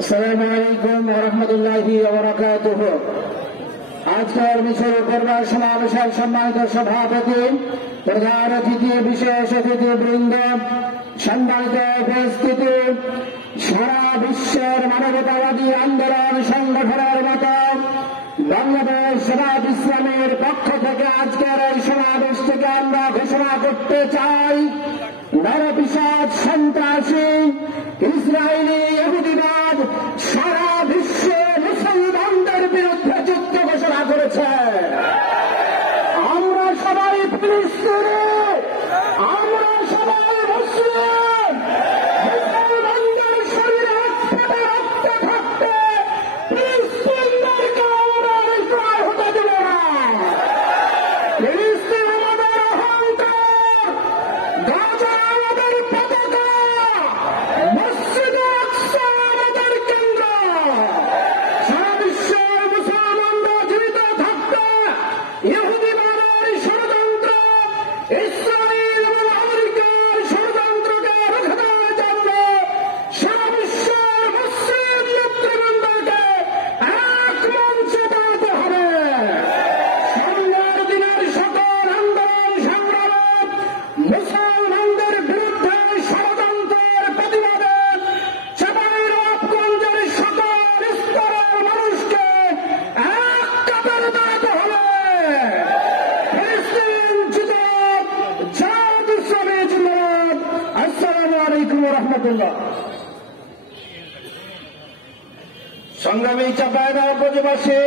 আসসালামু আলাইকুম ওয়া রাহমাতুল্লাহি ওয়া বারাকাতুহু। আজকের মিছিল করবার সমাবেশের সম্মানিত সভাপতি, প্রধান অতিথি, বিশেষ অতিথিবৃন্দ, সম্মানিত উপস্থিতি, সারা বিশ্বের মানবতাবাদী আন্দোলন সংগঠনের মতো বাংলাদেশ জামায়াত ইসলামের পক্ষ থেকে আজকের এই সমাবেশ থেকে আমরা ঘোষণা করতে চাই, নরপিশাচ, সন্ত্রাসী, ইসরায়েলি ইহুদিবাদ সারা বিশ্বে মুসলমানদের বিরুদ্ধে যুদ্ধ ঘোষণা করেছে। আমরা সবাই ফিলিস্তিনি, আমরা সবাই মুসলিম। মুসলমানদের শরীরে রক্ত থাকতে ফিলিস্তিনদেরকে আমরা নির্ভয় হতে দেব না। ফিলিস্তিন আমাদের অহংকার, গাজা আমাদের পতাকা, মসজিদে আকসা আমাদের কেন্দ্র। সারা বিশ্বের মুসলমানরা জীবিত থাকতে ইহুদিবাদের ষড়যন্ত্র, ইসরায়েল এবং আমেরিকার ষড়যন্ত্রকে রুখে দেওয়ার জন্য সারা বিশ্বের মুসলিম নেতৃবৃন্দকে এক মঞ্চে দাঁড়াতে হবে। সামনের দিনের সকল আন্দোলন সংগ্রামে মুসলমানদের বিরুদ্ধে ষড়যন্ত্রের প্রতিবাদে চাঁপাইনবাবগঞ্জের সকল স্তরের মানুষকে এক কাতারে দাঁড়াতে হবে। ফিলিস্তিন জিন্দাবাদ, জামায়াত ইসলামী জিন্দাবাদ। আসসালামু আলাইকুম ওয়া রাহমাতুল্লাহ। সংগ্রামী চাঁপাইনবাবগঞ্জবাসী,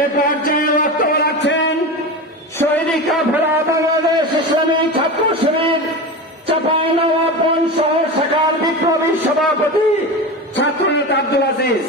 এ পর্যায়ে বক্তব্য রাখছেন শহীদ কাফেলা বাংলাদেশ ইসলামী ছাত্র শিবির চাঁপাইনবাবগঞ্জ শহর শাখার বিপ্লবী সভাপতি ছাত্রনেতা আব্দুল আজিজ।